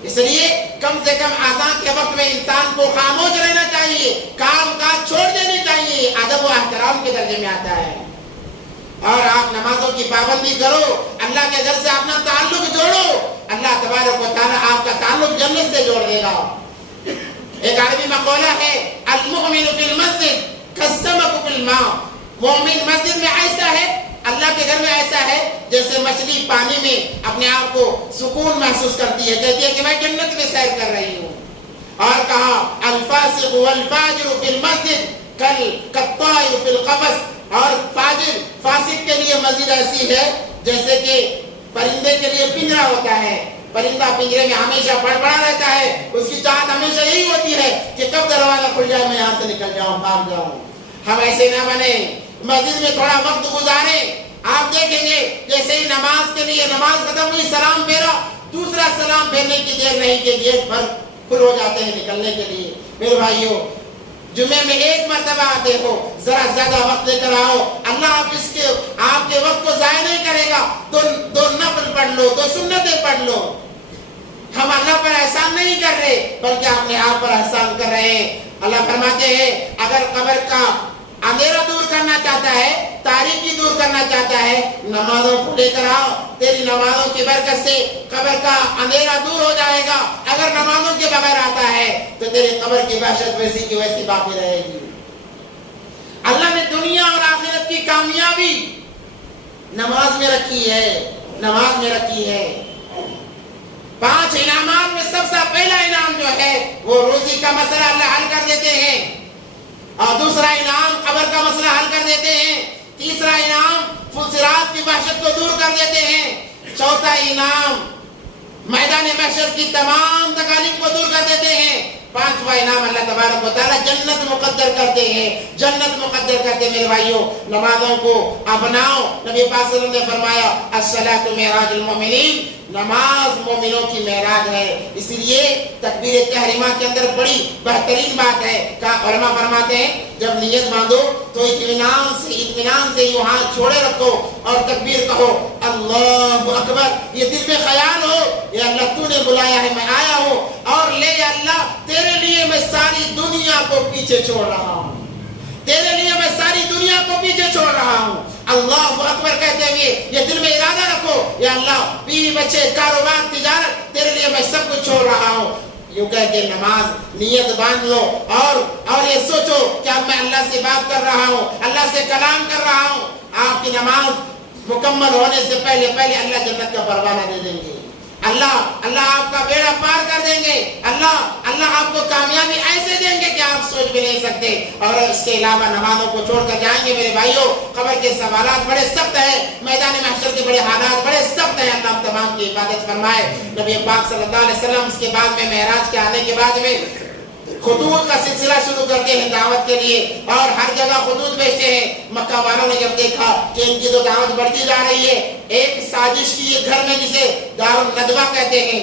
اس لیے کم سے کم اذان کے وقت میں انسان کو خاموش رہنا چاہیے، کام کاج چھوڑ دینے چاہیے، ادب و احترام کے درجے میں آتا ہے۔ اور آپ نمازوں کی پابندی کرو، اللہ کے گھر سے اپنا تعلق جوڑو، اللہ تبارک و تعالیٰ آپ کا تعلق جنت سے جوڑ دے گا۔ ایک عربی مقولہ ہے المؤمن فی المسجد کالسمک فی الماء، مومن مسجد میں ایسا ہے، اللہ کے گھر میں ایسا ہے جیسے مچھلی پانی میں اپنے آپ کو سکون محسوس کرتی ہے، کہتی ہے کہ میں جنت میں سیر کر رہی ہوں۔ اور کہا الفاسق والفاجر فی المسجد کالطائر فی القفص، اور فاسق کے لیے مسجد ایسی ہے جیسے کہ پرندے کے لیے پنجرا ہوتا ہے، پرندہ پنجرے میں ہمیشہ بڑبڑا رہتا ہے، اس کی چاہت ہمیشہ یہی ہوتی ہے کہ کب دروازہ کھل جائے میں یہاں سے نکل جاؤں، بھاگ جاؤں۔ ہم ایسے نہ بنے، مسجد میں تھوڑا وقت گزاریں۔ آپ دیکھیں گے جیسے ہی نماز کے لیے نماز ختم ہوئی سلام پھیرا، دوسرا سلام پھیرنے کی دیر نہیں کہ گیٹ پر کھل ہو جاتے ہیں نکلنے کے لیے۔ میرے بھائیوں، جمعے میں ایک مرتبہ آتے ہو، ذرا زیادہ وقت لے کر آؤ، اللہ آپ کے وقت کو ضائع نہیں کرے گا۔ دو نفل پڑھ لو، 2 سنتیں پڑھ لو۔ ہم اللہ پر احسان نہیں کر رہے بلکہ اپنے آپ پر احسان کر رہے ہیں۔ اللہ فرماتے ہیں اگر قبر کا اندھیرا دور کرنا چاہتا ہے، تاریکی دور کرنا چاہتا ہے، نمازوں کو لے کر آؤ، تیری نمازوں کی برکت سے قبر کا اندھیرا دور ہو جائے گا۔ اگر نمازوں کے بغیر آتا ہے تو تیری قبر کی وحشت ویسی کی ویسی باقی رہے گی۔ اللہ نے دنیا اور آخرت کی کامیابی نماز میں رکھی ہے، نماز میں رکھی ہے۔ 5 انعامات میں سب سے پہلا انعام جو ہے وہ روزی کا مسئلہ اللہ حل کر دیتے ہیں، اور دوسرا انعام قبر کا مسئلہ حل کر دیتے ہیں، تیسرا انعام صراط کی وحشت کو دور کر دیتے ہیں، چوتھا انعام میدان محشر کی تمام تکالیف کو دور کر دیتے ہیں، 5واں انعام اللہ تبارک و تعالیٰ جنت مقدر کرتے ہیں، جنت مقدر کرتے ہیں۔ میرے بھائیوں، نمازوں کو اپناؤ۔ نبی پاک صلی اللہ علیہ وسلم نے فرمایا الصلاۃ معراج المؤمنین، نماز مومنوں کی معراج ہے۔ اسی لیے تکبیر تحریمہ کے اندر بڑی بہترین بات ہے کہ علماء فرماتے ہیں جب نیت باندھو تو اطمینان سے یوں ہاتھ چھوڑے رکھو اور تکبیر کہو اللہ اکبر، یہ دل میں خیال ہو یا اللہ تو نے بلایا ہے میں آیا ہوں، اور لے یا اللہ تیرے لیے میں ساری دنیا کو پیچھے چھوڑ رہا ہوں، تیرے لیے میں ساری دنیا کو پیچھے چھوڑ رہا ہوں، اللہ اکبر کہتے ہوئے یہ دل میں ارادہ رکھو یا اللہ بیوی بچے کاروبار تجارت تیرے لیے میں سب کچھ چھوڑ رہا ہوں۔ یوں کہہ کے نماز نیت باندھ لو اور یہ سوچو کہ اب میں اللہ سے بات کر رہا ہوں، اللہ سے کلام کر رہا ہوں۔ آپ کی نماز مکمل ہونے سے پہلے اللہ جنت کا پروانہ دے دیں گے، اللہ آپ کا بیڑا پار کر دیں گے، اللہ آپ کو کامیابی ایسے دیں گے کہ آپ سوچ بھی نہیں سکتے۔ اور اس کے علاوہ نمازوں کو چھوڑ کر جائیں گے میرے بھائیوں، قبر کے سوالات بڑے سخت ہیں، میدان محشر کے بڑے حالات بڑے سخت ہیں، اللہ تمام کی حفاظت فرمائے۔ نبی پاک صلی اللہ علیہ وسلم اس کے بعد میں معراج کے آنے کے بعد میں خطوط کا سلسلہ شروع کرتے ہیں دعوت کے لیے، اور ہر جگہ خطوط بھیجتے ہیں۔ مکہ والوں نے جب دیکھا کہ ان کی تو دعوت بڑھتی جا رہی ہے، ایک سازش کی ایک گھر میں جسے دار الندوہ کہتے ہیں،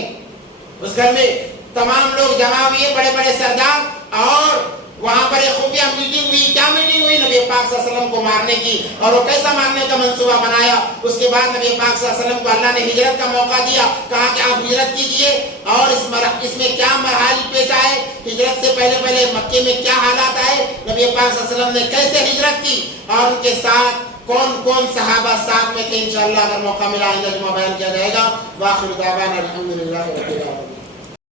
اس گھر میں تمام لوگ جمع ہوئے، بڑے بڑے سردار، اور وہاں پر ایک خفیہ میٹنگ ہوئی۔ کیا میٹنگ ہوئی؟ نبی پاک صلی اللہ علیہ وسلم کو مارنے کی، اور وہ کیسا مارنے کا منصوبہ بنایا۔ اس کے بعد نبی پاک صلی اللہ علیہ وسلم کو اللہ نے ہجرت کا موقع دیا، کہا کہ آپ ہجرت کیجئے، اور اس میں کیا مراحل پیش آئے، ہجرت سے پہلے مکے میں کیا حالات آئے، نبی پاک صلی اللہ علیہ وسلم نے کیسے ہجرت کی، اور ان کے ساتھ کون کون صحابہ ساتھ میں تھے۔ انشاءاللہ اگر موقع ملا آئندہ جمعہ بیان کیا جائے گا۔ وآخر دعوانا الحمدللہ رب العالمین۔